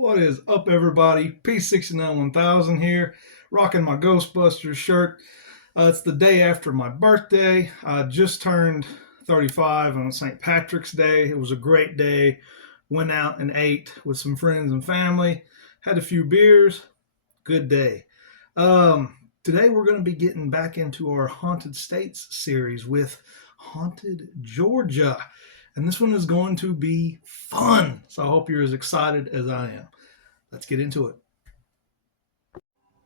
What is up, everybody? P691000 here, rocking my Ghostbusters shirt. It's the day after my birthday. I just turned 35 on St. Patrick's Day. It was a great day. Went out and ate with some friends and family. Had a few beers. Good day. Today we're going to be getting back into our Haunted States series with Haunted Georgia. And this one is going to be fun. So I hope you're as excited as I am. Let's get into it.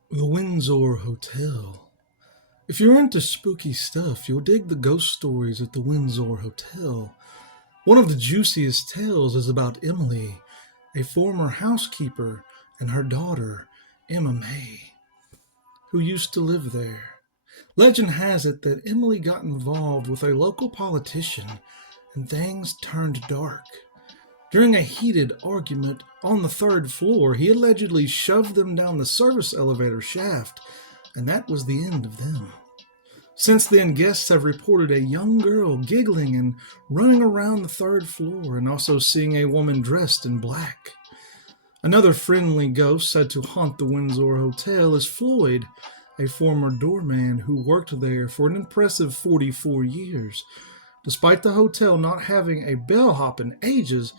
The Windsor Hotel. If you're into spooky stuff, you'll dig the ghost stories at the Windsor Hotel. One of the juiciest tales is about Emily, a former housekeeper, and her daughter, Emma May, who used to live there. Legend has it that Emily got involved with a local politician and things turned dark. During a heated argument on the third floor, he allegedly shoved them down the service elevator shaft, and that was the end of them. Since then, guests have reported a young girl giggling and running around the third floor, and also seeing a woman dressed in black. Another friendly ghost said to haunt the Windsor Hotel is Floyd, a former doorman who worked there for an impressive 44 years. Despite the hotel not having a bellhop in ages,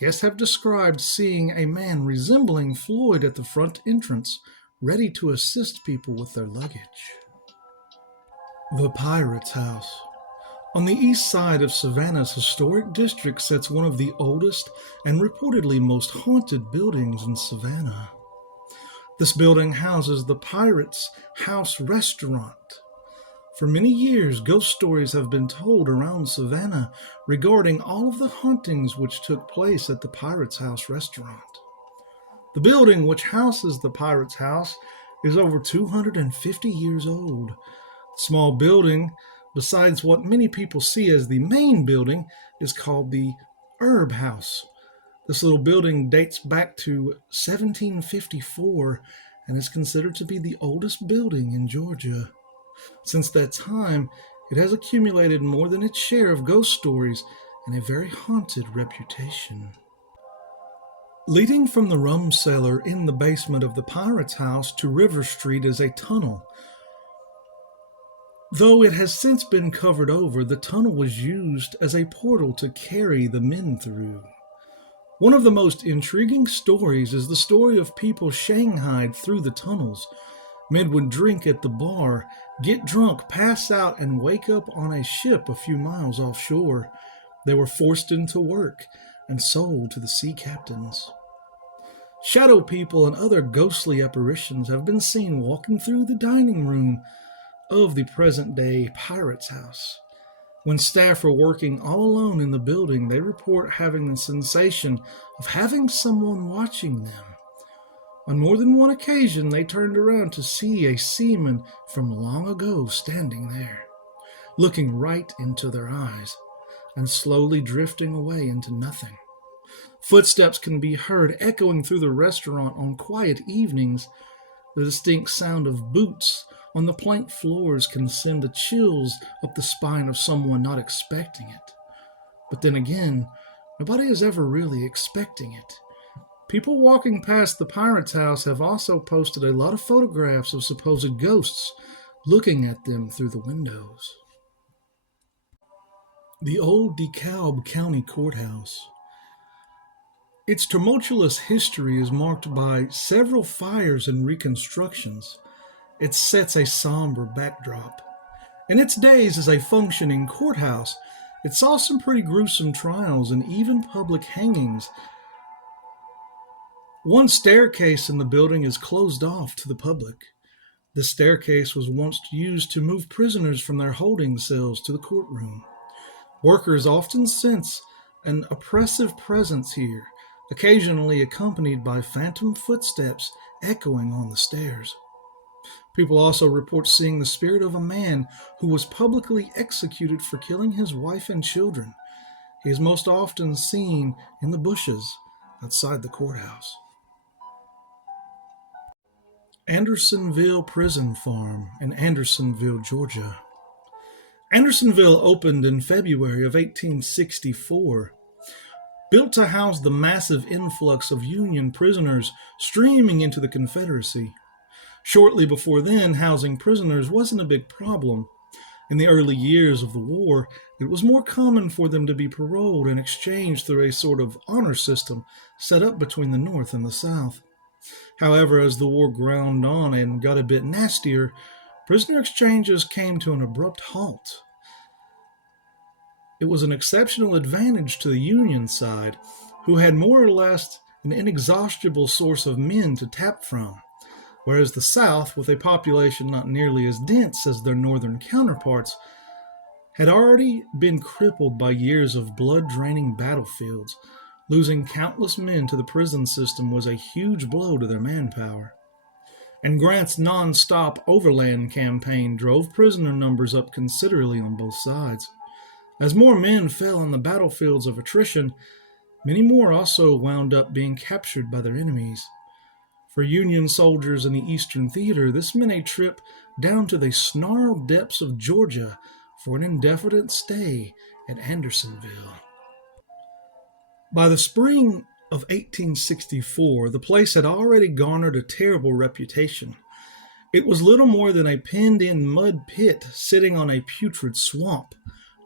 guests have described seeing a man resembling Floyd at the front entrance, ready to assist people with their luggage. The Pirate's House. On the east side of Savannah's historic district sits one of the oldest and reportedly most haunted buildings in Savannah. This building houses the Pirate's House restaurant. For many years, ghost stories have been told around Savannah regarding all of the hauntings which took place at the Pirate's House restaurant. The building which houses the Pirate's House is over 250 years old. The small building, besides what many people see as the main building, is called the Herb House. This little building dates back to 1754 and is considered to be the oldest building in Georgia. Since that time, it has accumulated more than its share of ghost stories and a very haunted reputation. Leading from the rum cellar in the basement of the Pirate's House to River Street is a tunnel. Though it has since been covered over, the tunnel was used as a portal to carry the men through. One of the most intriguing stories is the story of people shanghaied through the tunnels. Men would drink at the bar, get drunk, pass out, and wake up on a ship a few miles offshore. They were forced into work and sold to the sea captains. Shadow people and other ghostly apparitions have been seen walking through the dining room of the present-day Pirate's House. When staff are working all alone in the building, they report having the sensation of having someone watching them. On more than one occasion, they turned around to see a seaman from long ago standing there, looking right into their eyes and slowly drifting away into nothing. Footsteps can be heard echoing through the restaurant on quiet evenings. The distinct sound of boots on the plank floors can send the chills up the spine of someone not expecting it. But then again, nobody is ever really expecting it. People walking past the Pirate's House have also posted a lot of photographs of supposed ghosts looking at them through the windows. The old DeKalb County Courthouse. Its tumultuous history is marked by several fires and reconstructions. It sets a somber backdrop. In its days as a functioning courthouse, it saw some pretty gruesome trials and even public hangings. One staircase in the building is closed off to the public. This staircase was once used to move prisoners from their holding cells to the courtroom. Workers often sense an oppressive presence here, occasionally accompanied by phantom footsteps echoing on the stairs. People also report seeing the spirit of a man who was publicly executed for killing his wife and children. He is most often seen in the bushes outside the courthouse. Andersonville Prison Farm in Andersonville, Georgia. Andersonville opened in February of 1864. built to house the massive influx of Union prisoners streaming into the Confederacy. Shortly before then, housing prisoners wasn't a big problem. In the early years of the war, it was more common for them to be paroled and exchanged through a sort of honor system set up between the North and the South. However, as the war ground on and got a bit nastier, prisoner exchanges came to an abrupt halt. It was an exceptional advantage to the Union side, who had more or less an inexhaustible source of men to tap from, whereas the South, with a population not nearly as dense as their northern counterparts, had already been crippled by years of blood-draining battlefields. Losing countless men to the prison system was a huge blow to their manpower. And Grant's non-stop overland campaign drove prisoner numbers up considerably on both sides. As more men fell on the battlefields of attrition, many more also wound up being captured by their enemies. For Union soldiers in the Eastern Theater, this meant a trip down to the snarled depths of Georgia for an indefinite stay at Andersonville. By the spring of 1864, the place had already garnered a terrible reputation. It was little more than a penned-in mud pit sitting on a putrid swamp,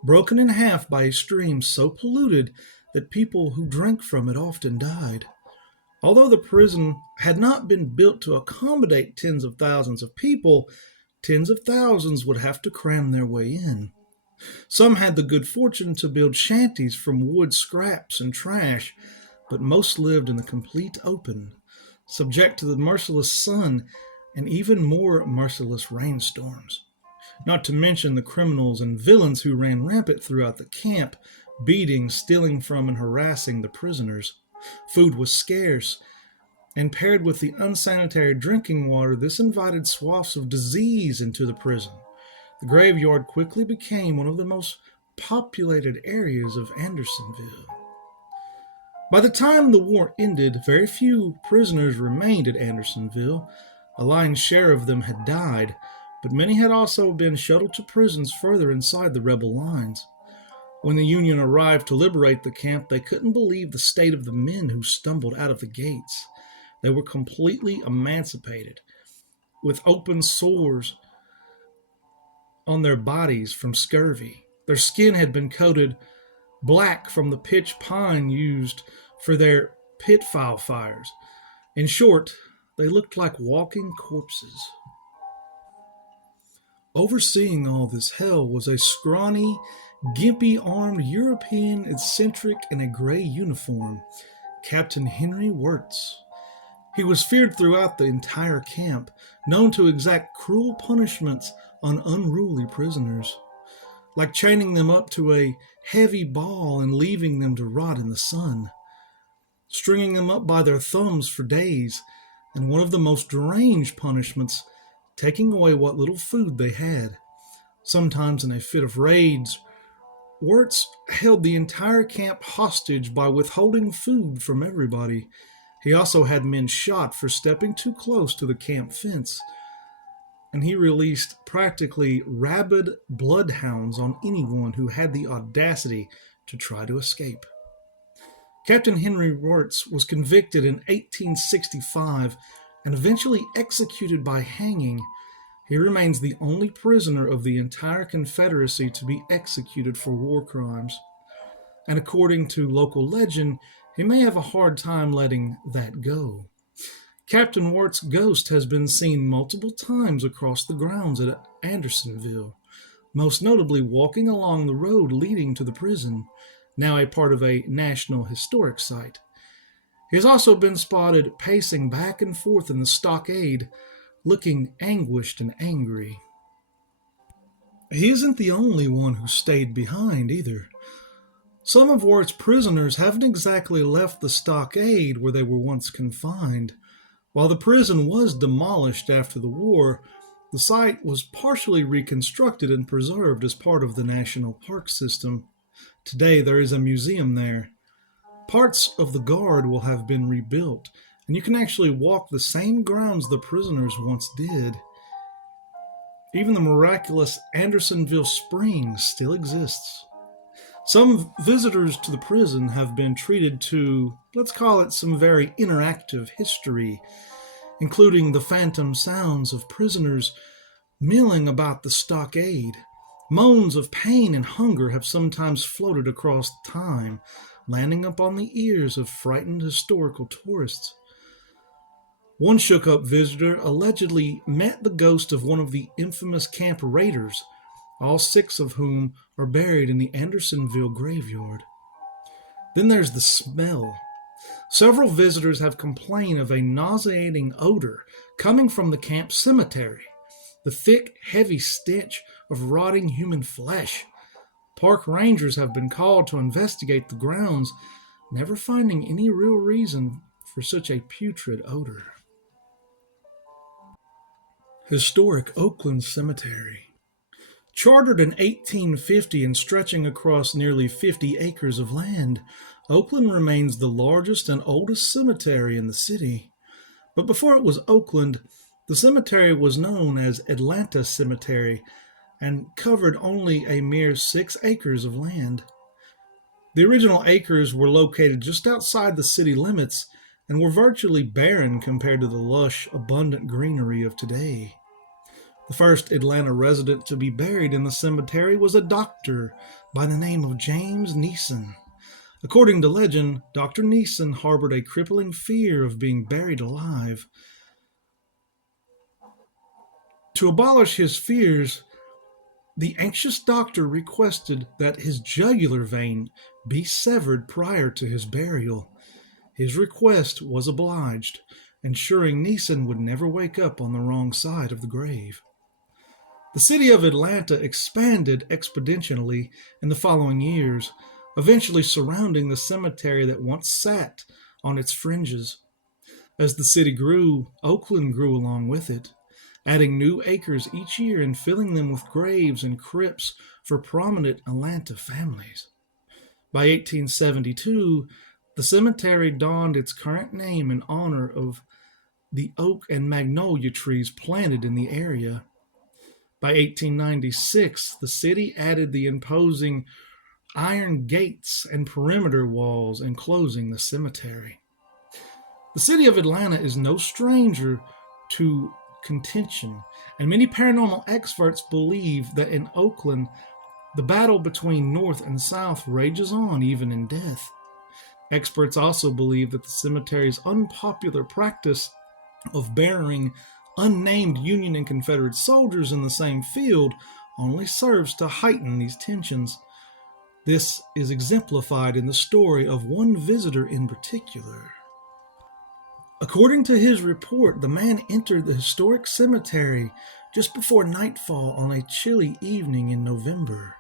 broken in half by a stream so polluted that people who drank from it often died. Although the prison had not been built to accommodate tens of thousands of people, tens of thousands would have to cram their way in. Some had the good fortune to build shanties from wood scraps and trash, but most lived in the complete open, subject to the merciless sun and even more merciless rainstorms. Not to mention the criminals and villains who ran rampant throughout the camp, beating, stealing from, and harassing the prisoners. Food was scarce, and paired with the unsanitary drinking water, this invited swaths of disease into the prison. The graveyard quickly became one of the most populated areas of Andersonville. By the time the war ended, very few prisoners remained at Andersonville. A lion's share of them had died, but many had also been shuttled to prisons further inside the rebel lines. When the Union arrived to liberate the camp, they couldn't believe the state of the men who stumbled out of the gates. They were completely emancipated, with open sores on their bodies from scurvy. Their skin had been coated black from the pitch pine used for their pit-file fires. In short, they looked like walking corpses. Overseeing all this hell was a scrawny, gimpy-armed European eccentric in a gray uniform, Captain Henry Wirtz. He was feared throughout the entire camp, known to exact cruel punishments on unruly prisoners, like chaining them up to a heavy ball and leaving them to rot in the sun, stringing them up by their thumbs for days, and one of the most deranged punishments, taking away what little food they had. Sometimes in a fit of rage, Wirtz held the entire camp hostage by withholding food from everybody. He also had men shot for stepping too close to the camp fence, and he released practically rabid bloodhounds on anyone who had the audacity to try to escape. Captain Henry Wirtz was convicted in 1865 and eventually executed by hanging. He remains the only prisoner of the entire Confederacy to be executed for war crimes. And according to local legend, he may have a hard time letting that go. Captain Wirtz's ghost has been seen multiple times across the grounds at Andersonville, most notably walking along the road leading to the prison, now a part of a National Historic Site. He has also been spotted pacing back and forth in the stockade, looking anguished and angry. He isn't the only one who stayed behind either. Some of Wirtz's prisoners haven't exactly left the stockade where they were once confined. While the prison was demolished after the war, the site was partially reconstructed and preserved as part of the National Park System. Today there is a museum there. Parts of the guard will have been rebuilt, and you can actually walk the same grounds the prisoners once did. Even the miraculous Andersonville Springs still exists. Some visitors to the prison have been treated to, let's call it, some very interactive history, including the phantom sounds of prisoners milling about the stockade. Moans of pain and hunger have sometimes floated across time, landing upon the ears of frightened historical tourists. One shook up visitor allegedly met the ghost of one of the infamous camp raiders, all 6 of whom are buried in the Andersonville graveyard. Then there's the smell. Several visitors have complained of a nauseating odor coming from the camp cemetery, the thick, heavy stench of rotting human flesh. Park rangers have been called to investigate the grounds, never finding any real reason for such a putrid odor. Historic Oakland Cemetery. Chartered in 1850 and stretching across nearly 50 acres of land, Oakland remains the largest and oldest cemetery in the city. But before it was Oakland, the cemetery was known as Atlanta Cemetery and covered only a mere 6 acres of land. The original acres were located just outside the city limits and were virtually barren compared to the lush, abundant greenery of today. The first Atlanta resident to be buried in the cemetery was a doctor by the name of James Neeson. According to legend, Dr. Neeson harbored a crippling fear of being buried alive. To abolish his fears, the anxious doctor requested that his jugular vein be severed prior to his burial. His request was obliged, ensuring Neeson would never wake up on the wrong side of the grave. The city of Atlanta expanded exponentially in the following years, eventually surrounding the cemetery that once sat on its fringes. As the city grew, Oakland grew along with it, adding new acres each year and filling them with graves and crypts for prominent Atlanta families. By 1872, the cemetery donned its current name in honor of the oak and magnolia trees planted in the area. By 1896, the city added the imposing iron gates and perimeter walls enclosing the cemetery. The city of Atlanta is no stranger to contention, and many paranormal experts believe that in Oakland, the battle between North and South rages on even in death. Experts also believe that the cemetery's unpopular practice of burying unnamed Union and Confederate soldiers in the same field only serves to heighten these tensions. This is exemplified in the story of one visitor in particular. According to his report, the man entered the historic cemetery just before nightfall on a chilly evening in November.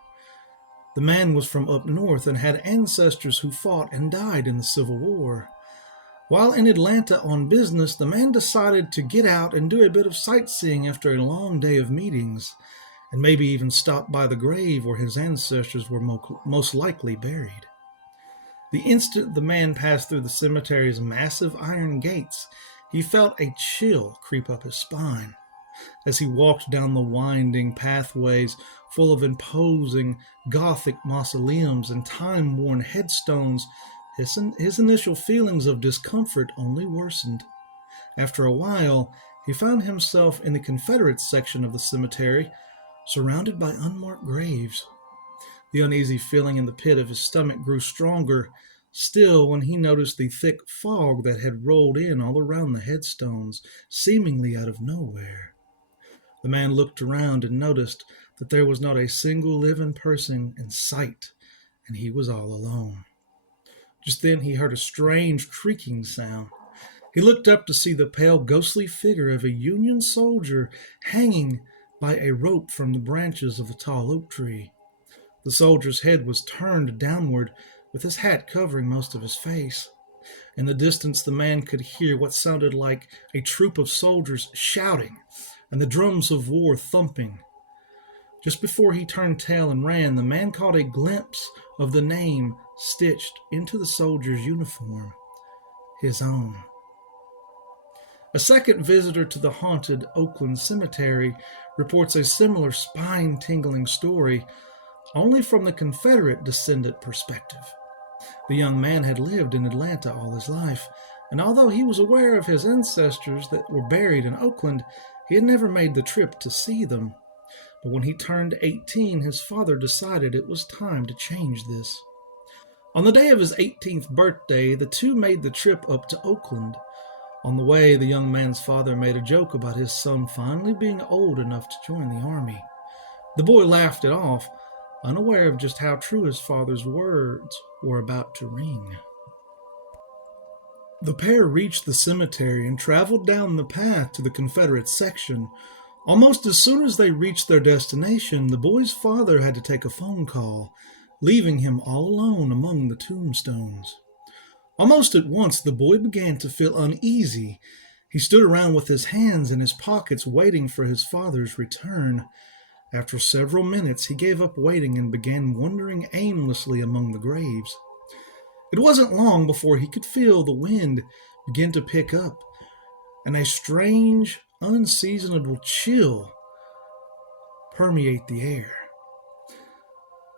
The man was from up north and had ancestors who fought and died in the Civil War. While in Atlanta on business, the man decided to get out and do a bit of sightseeing after a long day of meetings, and maybe even stop by the grave where his ancestors were most likely buried. The instant the man passed through the cemetery's massive iron gates, he felt a chill creep up his spine. As he walked down the winding pathways full of imposing Gothic mausoleums and time-worn headstones, his initial feelings of discomfort only worsened. After a while, he found himself in the Confederate section of the cemetery, surrounded by unmarked graves. The uneasy feeling in the pit of his stomach grew stronger still when he noticed the thick fog that had rolled in all around the headstones, seemingly out of nowhere. The man looked around and noticed that there was not a single living person in sight, and he was all alone. Just then he heard a strange creaking sound. He looked up to see the pale, ghostly figure of a Union soldier hanging by a rope from the branches of a tall oak tree. The soldier's head was turned downward, with his hat covering most of his face. In the distance, the man could hear what sounded like a troop of soldiers shouting and the drums of war thumping. Just before he turned tail and ran, the man caught a glimpse of the name stitched into the soldier's uniform, his own. A second visitor to the haunted Oakland Cemetery reports a similar spine-tingling story. only from the Confederate descendant perspective. The young man had lived in Atlanta all his life, and although he was aware of his ancestors that were buried in Oakland, he had never made the trip to see them. But when he turned 18, his father decided it was time to change this. On the day of his 18th birthday, the two made the trip up to Oakland. On the way, the young man's father made a joke about his son finally being old enough to join the army. The boy laughed it off, unaware of just how true his father's words were about to ring. The pair reached the cemetery and traveled down the path to the Confederate section. Almost as soon as they reached their destination, the boy's father had to take a phone call, leaving him all alone among the tombstones. Almost at once, the boy began to feel uneasy. He stood around with his hands in his pockets, waiting for his father's return. After several minutes, he gave up waiting and began wandering aimlessly among the graves. It wasn't long before he could feel the wind begin to pick up, and a strange, unseasonable chill permeate the air.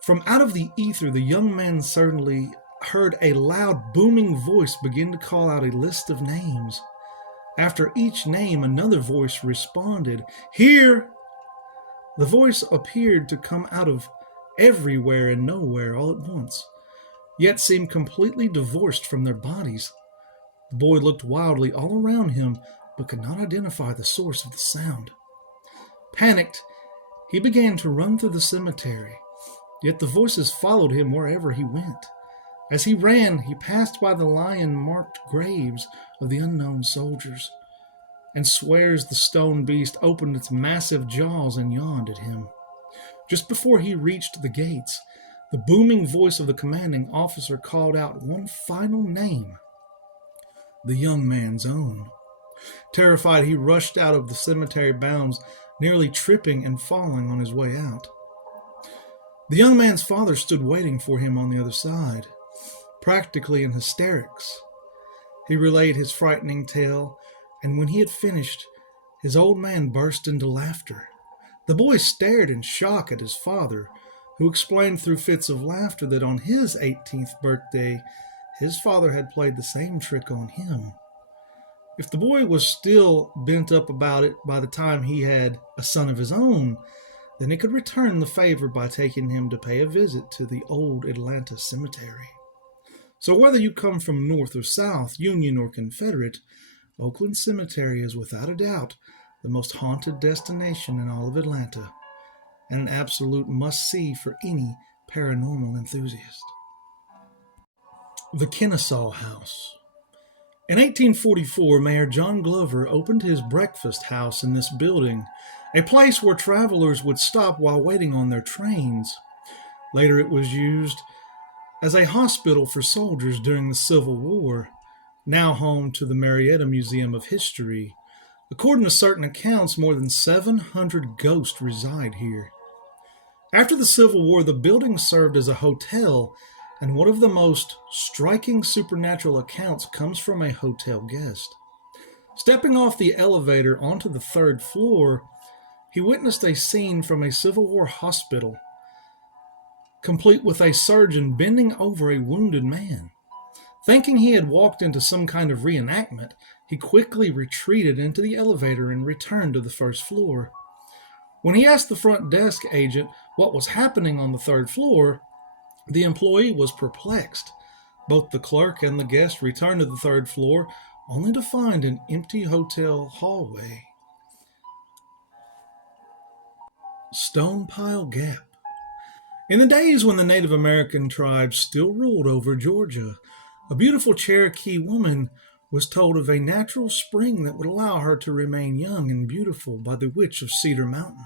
From out of the ether, the young man suddenly heard a loud, booming voice begin to call out a list of names. After each name, another voice responded, "Here!" The voice appeared to come out of everywhere and nowhere all at once, yet seemed completely divorced from their bodies. The boy looked wildly all around him, but could not identify the source of the sound. Panicked, he began to run through the cemetery, yet the voices followed him wherever he went. As he ran, he passed by the lion-marked graves of the unknown soldiers, and swears the stone beast opened its massive jaws and yawned at him. Just before he reached the gates, the booming voice of the commanding officer called out one final name, the young man's own. Terrified, he rushed out of the cemetery bounds, nearly tripping and falling on his way out. The young man's father stood waiting for him on the other side, practically in hysterics. He relayed his frightening tale, and when he had finished, his old man burst into laughter. The boy stared in shock at his father, who explained through fits of laughter that on his 18th birthday, his father had played the same trick on him. If the boy was still bent up about it by the time he had a son of his own, then he could return the favor by taking him to pay a visit to the old Atlanta cemetery. So whether you come from North or South, Union or Confederate, Oakland Cemetery is without a doubt the most haunted destination in all of Atlanta, and an absolute must-see for any paranormal enthusiast. The Kennesaw House. In 1844, Mayor John Glover opened his breakfast house in this building, a place where travelers would stop while waiting on their trains. Later it was used as a hospital for soldiers during the Civil War, now home to the Marietta Museum of History. According to certain accounts, more than 700 ghosts reside here. After the Civil War, the building served as a hotel, and one of the most striking supernatural accounts comes from a hotel guest. Stepping off the elevator onto the third floor, he witnessed a scene from a Civil War hospital, complete with a surgeon bending over a wounded man. Thinking he had walked into some kind of reenactment, he quickly retreated into the elevator and returned to the first floor. When he asked the front desk agent what was happening on the third floor, the employee was perplexed. Both the clerk and the guest returned to the third floor, only to find an empty hotel hallway. Stone Pile Gap. In the days when the Native American tribes still ruled over Georgia, a beautiful Cherokee woman was told of a natural spring that would allow her to remain young and beautiful by the Witch of Cedar Mountain.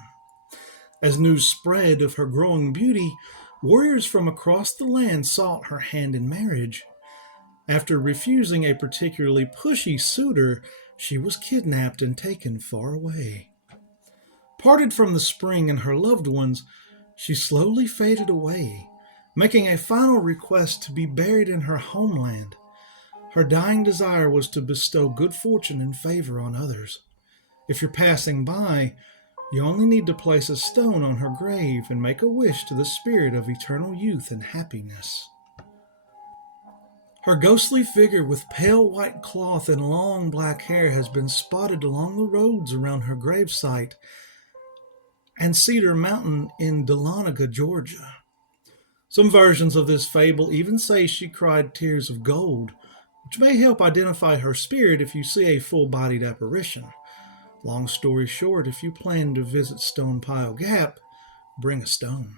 As news spread of her growing beauty, warriors from across the land sought her hand in marriage. After refusing a particularly pushy suitor, she was kidnapped and taken far away. Parted from the spring and her loved ones, she slowly faded away, making a final request to be buried in her homeland. Her dying desire was to bestow good fortune and favor on others. If you're passing by, You only need to place a stone on her grave and make a wish to the spirit of eternal youth and happiness. Her ghostly figure with pale white cloth and long black hair has been spotted along the roads around her gravesite and Cedar Mountain in Dahlonega, Georgia. Some versions of this fable even say she cried tears of gold, which may help identify her spirit if you see a full-bodied apparition. Long story short, if you plan to visit Stone Pile Gap, bring a stone.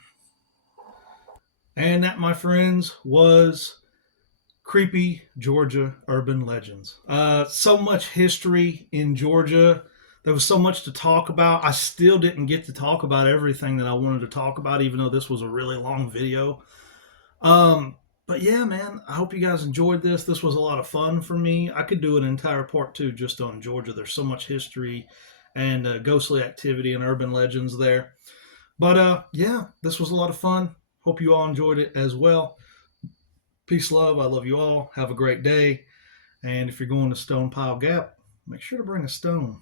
And that, my friends, was Creepy Georgia Urban Legends. So much history in Georgia. There was so much to talk about. I still didn't get to talk about everything that I wanted to talk about, even though this was a really long video. But yeah, man, I hope you guys enjoyed this. This was a lot of fun for me. I could do an entire part 2 just on Georgia. There's so much history and ghostly activity and urban legends there. But yeah, this was a lot of fun. Hope you all enjoyed it as well. Peace, love. I love you all. Have a great day. And if you're going to Stone Pile Gap, make sure to bring a stone.